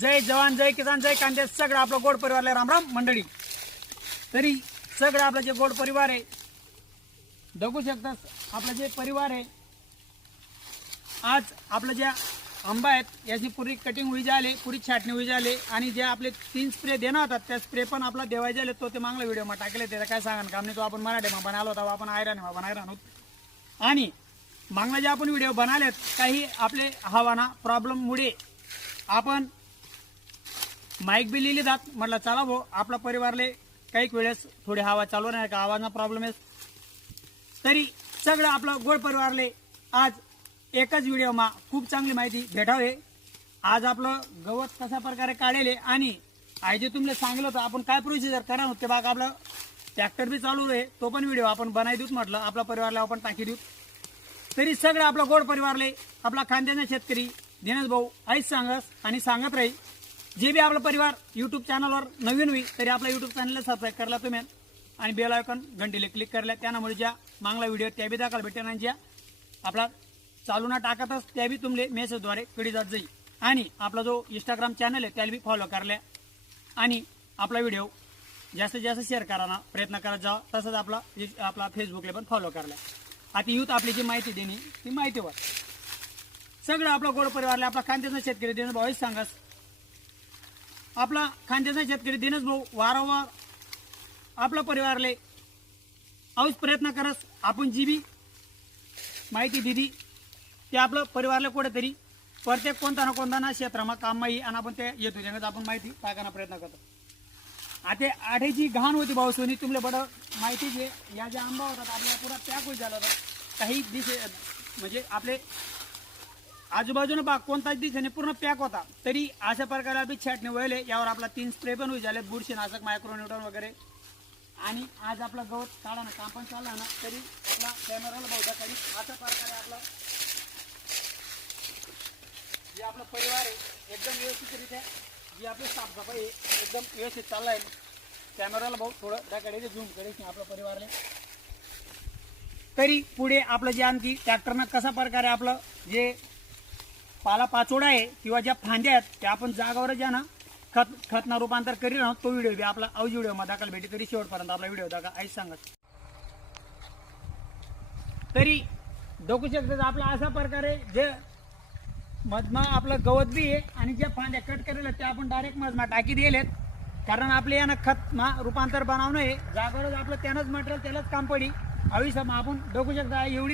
जय जवान जय किसान जय कांदे सगळं आपलं गोड परिवारला रामराम मंडळी। तरी सगळं आपलं जे गोड परिवार आहे बघू शकता आपलं जे परिवार आहे आज आपलं जे आंबा आहेत याची पुरी कटिंग होई झाले पुरी छाटणी होई झाले आणि जे आपले 3 स्प्रे देणार होतात त्या स्प्रे पण आपला देवाय झाले तो ते मागला व्हिडिओ मा टाकले त्याला काय सांगा काम नाही तो आपण मराठी मा बनालो होता आपण आयराने बनायला नव्हतं आणि मागला जे आपण व्हिडिओ बनालेत काही आपले हवाना प्रॉब्लेम मुळे आपण माईक बी लिहिली जात म्हटलं चला भाऊ आपला परिवारले काही वेळेस थोडी हवा चालू नाही का आवाजना प्रॉब्लेम आहे तरी सगळं आपलं गोड परिवारले आज एकच व्हिडिओ मा खूप चांगली माहिती भेटावे। आज आपलं गवत कशा प्रकारे काढेले आणि आज जे तुम्हाला सांगितलं होतं आपण काय प्रोसिजर करा होते बाग आपलं ट्रॅक्टर बी चालू आहे तो पण व्हिडिओ आपण बनाई देऊ म्हटलं आपल्या परिवारला आपण टाकी देऊ। तरी सगळं आपलं गोड परिवारले आपला खानदेशी शेतकरी दिनेश भाऊ आईच सांगस आणि सांगत राहील जे बी आपला परिवार यूट्यूब चॅनलवर नवीन होई तरी आपल्या यूट्यूब चॅनलला सबस्क्राईब करला तुम्ही आणि बेल आयकॉन घंटीले क्लिक करल्या त्यामुळे ज्या मागला व्हिडिओ त्या बी दाखल भेटेल आणि ज्या आपला चालू ना टाकतच त्या बी तुमले मेसेजद्वारे कळी जात जाईल आणि आपला जो इंस्टाग्राम चॅनल आहे त्याला बी फॉलो करल्या आणि आपला व्हिडिओ जास्तीत जास्त शेअर करायला प्रयत्न करत जावा तसंच आपला फेसबुकला पण फॉलो करल्या। आता यूथ आपली जी माहिती देणे ती माहितीवर सगळं आपला गोड परिवारला आपला खानदेशी शेतकरी दिनेश भाऊ सांगस आपला खानदेशी शेतकरी दिनेश भाऊ वारंवार आपला परिवारले औष प्रयत्न करस आपण जी बी माहिती दिली ते आपलं परिवारला कुठेतरी प्रत्येक कोणता ना क्षेत्रामा काम नाही आणि आपण ते येतो त्याच्यात आपण माहिती टाकायला प्रयत्न करतो। आता आठेची घाण होती भाऊ सोनी तुमले बडं माहिती जे या ज्या आंबा होतात आपल्याला पुरा पॅक होई झाला होता काही दिसे म्हणजे आपले आजूबाजूने बाग कोणताच दिसेने पूर्ण पॅक होता तरी अशा प्रकारे आपली छाटणी वळले यावर आपला 3 स्प्रे पण होई झाले बुरशीनाशक मायक्रोन्यूटन वगैरे आणि आज आपला गवत काढाना काम पण चालला ना तरी आपला कॅमेराला बहुधा काही अशा प्रकारे आपला जे आपला परिवार आहे एकदम व्यवस्थितरित्या जी आपली साफसफाई आहे एकदम व्यवस्थित चालला आहे। कॅमेराला भाऊ थोडं त्याकडे झूम करेल आपला परिवारने तरी पुढे आपलं जे आणखी ट्रॅक्टरनं कशा प्रकारे आपलं जे पाला पाचोडा आहे किंवा ज्या फांद्या आहेत त्या आपण जागावर ज्या ना खतना रूपांतर करील ना तो व्हिडिओ बी आपला औज व्हिडिओ मध्ये दाखल भेटी तरी शेवटपर्यंत आपला व्हिडिओ दाखवा आईच सांगत तरी डोकू शकतो आपला अशा प्रकारे जे मधमा आपलं गवत बी आहे आणि ज्या फांद्या कट करेल त्या आपण डायरेक्ट मधमा टाकी दिलेत कारण आपले यानं खत रूपांतर बनवणं आहे जागेवरच आपलं त्यानंच मटेरियल त्यालाच काम पडी आयुष्य आपण डोकू शकता एवढी